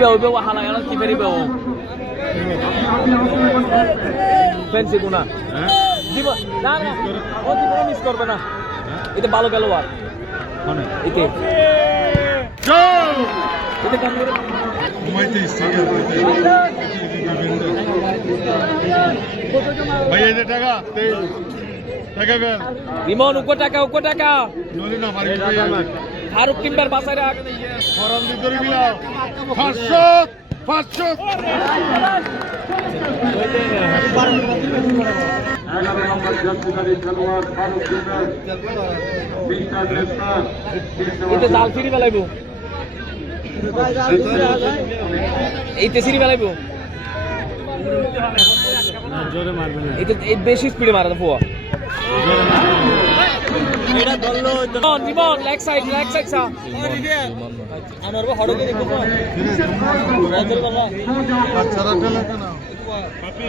iba halangan kiper iba fancy guna diba na na ও দিবো miss করবে না এটা ভালো খেলোয়াড় মানে এতে গোল এটা কাম করে ঘুমাইতে ইচ্ছে ভাই এই টাকা টাকা বের রিমন উকো টাকা নলি না মারি ফারুক টিম্বার বাসায় রাখ ফরম দি করে গিলাও 500 এটা জাল ফিরি বেলাইব এইতে সিরি বেলাইব জোরে মারবে না এটা বেশি স্পিডে মারা ফুয়া এটা ধরলো নিমন লেগ সাইড সা আমার বড় হড়কে দেখো রাজের বাবা আচ্ছা ঠেলা কেন পাপি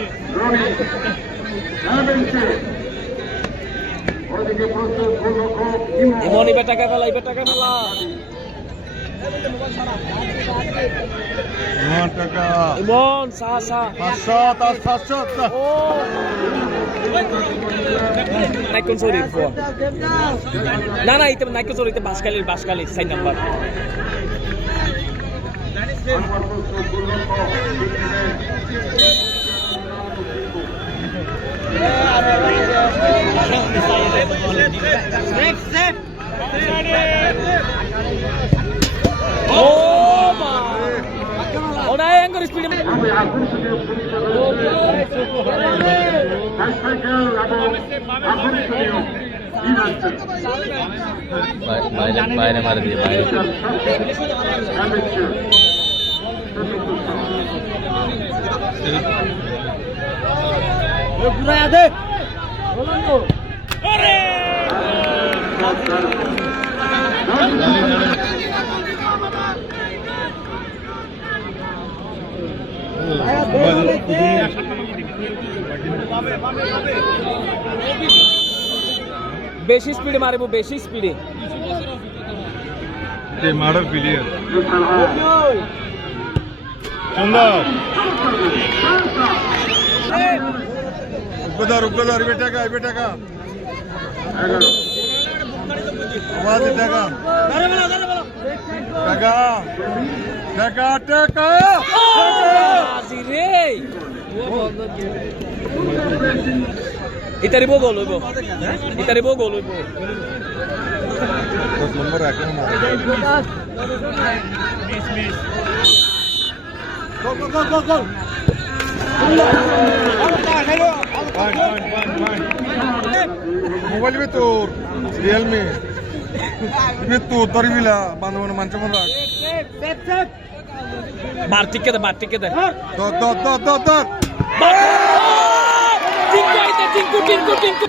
ওদিকে প্রস্তুত গোলরক্ষক নিমন ইবে টাকা ফেলা টাকা ইমন সা 500 তার 500 ও নাইকন সরি না ইতে নাইকন সরি ইতে বাসকালি 6 নাম্বার বাইরে মারে দিয়ে বাইরে বেশি স্পিডে মারবো বেশি স্পিডে মারার প্লেয়ার সুন্দর উপদার বেটাকা আওয়াজ টাকা রে ইতারিবো গোল হইব 10 নম্বর রাখেন না গোল मोबाइल में तो रियल में तो तरबिला बांधवन मंच मन मार टिके दे दो टिंकू